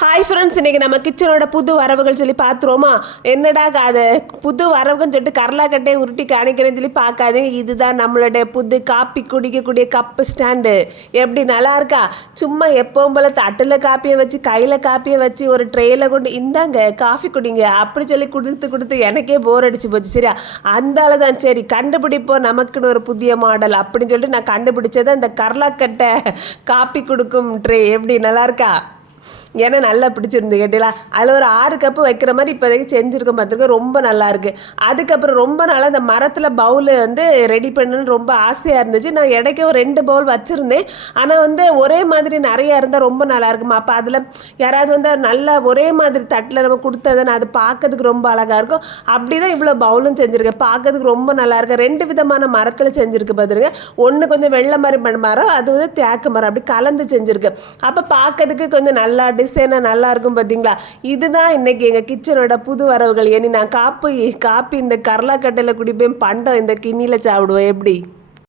Hi friends இன்றைக்கி நம்ம கிச்சனோட புது வரவுகள் சொல்லி பார்த்துருவோமா? என்னடா அது புது வரவுகள்னு சொல்லிட்டு கரலாக்கட்டையை உருட்டி காணிக்கிறேன்னு சொல்லி பார்க்காதீங்க. இதுதான் நம்மளுடைய புது காப்பி குடிக்கக்கூடிய கப்பு ஸ்டாண்டு எப்படி நல்லா இருக்கா? சும்மா எப்பவும் போல தட்டில் காப்பியை வச்சு கையில் காப்பியை வச்சு ஒரு ட்ரேயில் கொண்டு இந்தாங்க காஃபி குடிங்க. அப்படி சொல்லி கொடுத்து கொடுத்து எனக்கே போர் அடிச்சு போச்சு. சரியா? அந்தால தான். சரி கண்டுபிடிப்போம் நமக்குன்னு ஒரு புதிய மாடல் அப்படின்னு சொல்லிட்டு நான் கண்டுபிடிச்சதை இந்த கரலாக்கட்டை காப்பி கொடுக்கும் ட்ரே எப்படி நல்லா இருக்கா? ஏன்னா நல்லா பிடிச்சிருந்து கேட்டீங்களா? அதில் ஒரு ஆறு கப்பு வைக்கிற மாதிரி இப்போதைக்கு செஞ்சுருக்கோம் பார்த்துருக்கோம் ரொம்ப நல்லாயிருக்கு அதுக்கப்புறம் ரொம்ப நாளாக அந்த மரத்தில் பவுல் வந்து ரெடி பண்ணணும்னு ரொம்ப ஆசையாக இருந்துச்சு. நான் இடைக்க ஒரு ரெண்டு பவுல் வச்சுருந்தேன். ஆனால் வந்து ஒரே மாதிரி நிறையா இருந்தால் ரொம்ப நல்லா இருக்குமா? அப்போ அதில் யாராவது வந்து நல்லா ஒரே மாதிரி தட்டில் நம்ம கொடுத்ததுன்னு அது பார்க்கறதுக்கு ரொம்ப அழகாக இருக்கும். அப்படி தான் இவ்வளோ பவுலும் செஞ்சுருக்கேன். பார்க்கறதுக்கு ரொம்ப நல்லா இருக்கு. ரெண்டு விதமான மரத்தில் செஞ்சுருக்கு பார்த்துருங்க ஒன்று கொஞ்சம் வெள்ளை மாதிரி மரம் அது வந்து தேக்கு மரம். அப்படி கலந்து செஞ்சுருக்கு. அப்போ பார்க்கறதுக்கு கொஞ்சம் நல்லா நல்லா டிசைனாக நல்லா இருக்கும் பார்த்தீங்களா இதுதான் இன்றைக்கி எங்கள் கிச்சனோட புது வரவுகள். ஏனி நான் காப்பி காப்பி இந்த கரலாக்கட்டையில் குடிப்பேன் பண்டம் இந்த கிண்ணியில் சாப்பிடுவேன். எப்படி?